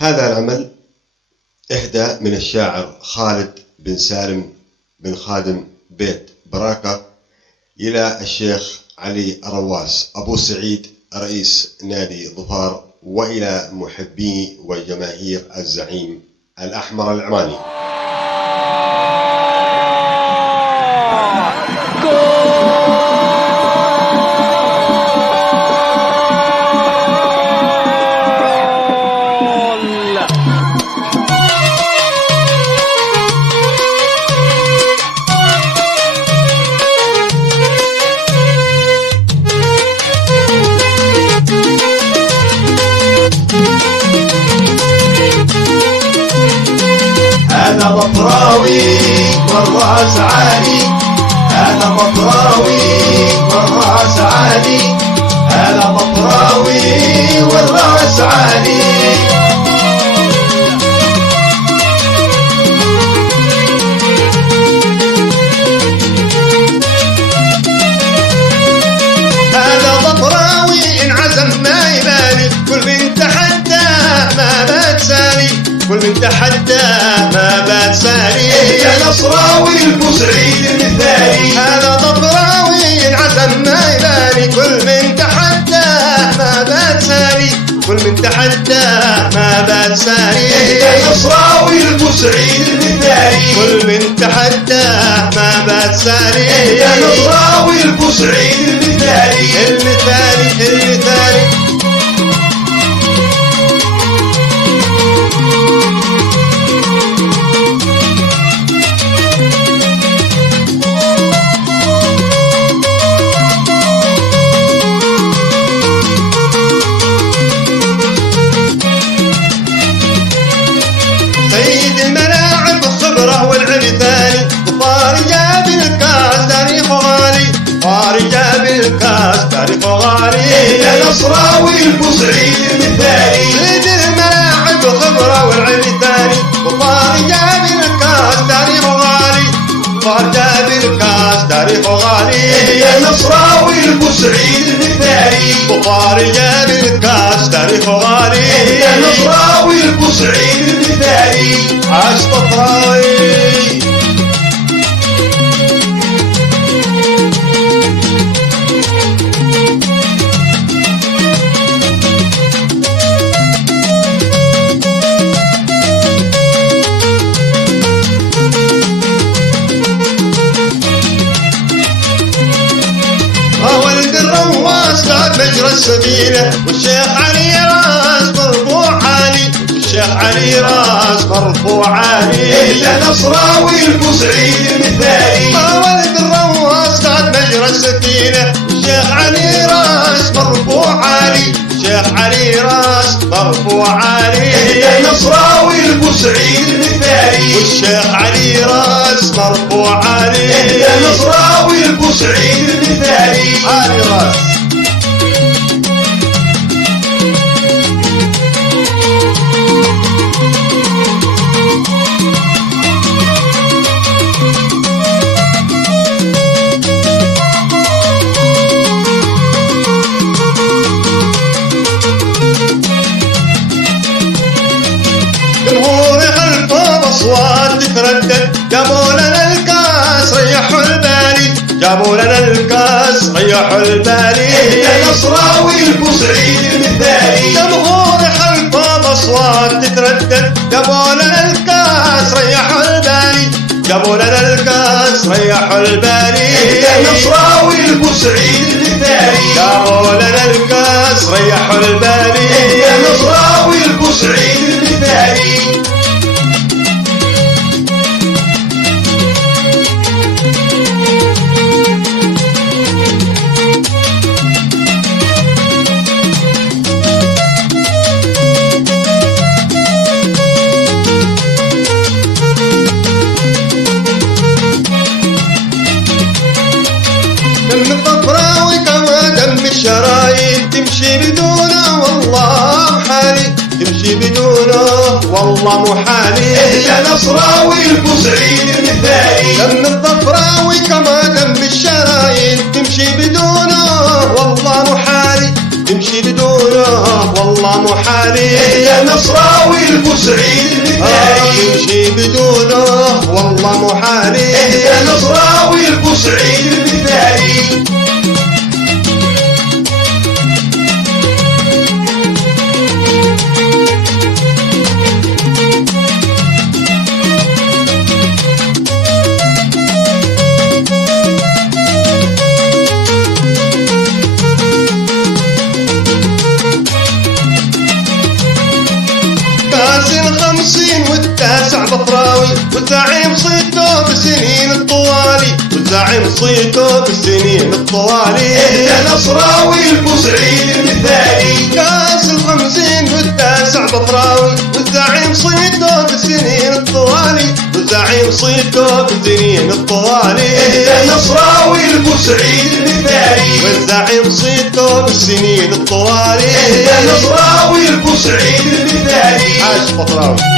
هذا العمل إهدى من الشاعر خالد بن سالم بن خادم بيت براكة إلى الشيخ علي رواس أبو سعيد رئيس نادي ظفار، وإلى محبي وجماهير الزعيم الأحمر العماني. هذا مطراوي والراس عالي، هذا مطراوي والراس عالي، هذا مطراوي والراس عالي. هذا مطراوي انعزم ما يبالي، كل من تحداه ما بات سالي، كل من تحداه ما بات سالي. يا نصراوي المسعيد المثالي، هذا ضبراوي انعزم ما يبالي، كل من تحداه ما بات سالي، كل من تحداه ما بات سالي. يا نصراوي المسعيد المثالي، كل من تحداه ما بات سالي. يا نصراوي المسعيد المثالي، المثالي المثالي. سيد الملاعب خبره والعرفاني، ظفار جاب الكاس تاريخه غالي، ظفار جاب الكاس تاريخه غالي. يا نصراوي المسعيد المثالي، سيد الملاعب خبره والعرفاني، ظفار جاب الكاس تاريخه غالي، ظفار جاب الكاس تاريخه غالي. يا نصراوي المسعيد المثالي، ظفار جاب الكاس تاريخه غالي. يا نصراوي المسعيد المثالي، عاش طفراوي. ولد الرواس قاد مجرى السفينة، والشيخ علي راس مرفوع عالي، والشيخ علي راس مرفوع عالي. يا نصراوي المسعيد المثالي، ولد الرواس قاد مجرى السفينة، والشيخ علي راس مرفوع عالي، الشيخ علي راس مرفوع عالي. يا نصراوي المسعيد المثالي، والشيخ علي راس مرفوع عالي. يا نصراوي المسعيد المثالي، علي راس. جمهور خلفه بأصوات تتردد، جابوا لنا الكاس ريحوا البالي، جابوا لنا الكاس ريحوا البالي. يا نصراوي المسعيد المثالي، جمهور خلفه بأصوات تتردد، جابوا لنا الكاس ريحوا البالي، جابوا لنا الكاس ريحوا البالي. يا نصراوي المسعيد المثالي، جابوا لنا الكاس ريحوا البالي. يا نصراوي المسعيد المثالي. دم الضفراوي كما دم الشرايين، تمشي بدونه والله محالي، تمشي بدونه والله محالي. يا نصراوي المسعيد المثالي، دم الضفراوي كما دم الشرايين، تمشي بدونه والله محالي، تمشي بدونه والله محالي. يا نصراوي البوسعيد المثالي تمشي بدونه والله محالي. يا نصراوي البوسعيد المثالي والتاسع بطراوي والزعيم صيته بالسنين الطوالي. والزعيم صيته بالسنين الطوالي. يا نصراوي البوسعيد المثالي كاس ال50 والتاسع بطراوي والزعيم صيته بالسنين الطوالي. والزعيم صيته بالسنين الطوالي. يا نصراوي البوسعيد المثالي والزعيم صيته بالسنين الطوالي. يا نصراوي البوسعيد المثالي عاش بطراوي.